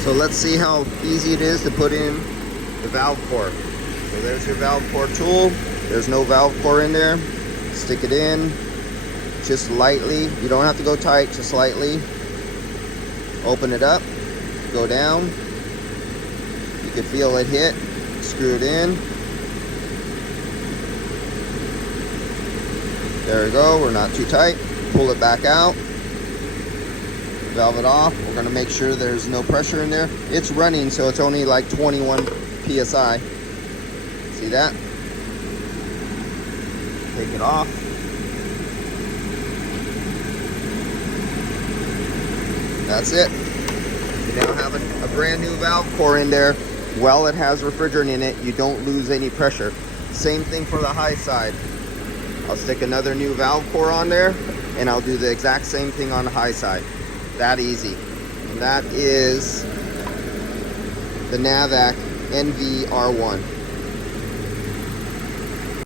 So let's see how easy it is to put in the valve core. So there's your valve core tool. There's no valve core in there. Stick it in just lightly. You don't have to go tight, just lightly. Open it up, go down. You can feel it hit. Screw it in. There we go, we're not too tight. Pull it back out. Valve it off. We're gonna make sure there's no pressure in there. It's running, so it's only like 21 PSI. See that? Take it off. That's it. You now have a brand new valve core in there. While it has refrigerant in it, you don't lose any pressure. Same thing for the high side. I'll stick another new valve core on there, and I'll do the exact same thing on the high side. That easy. And that is the NAVAC NVR1.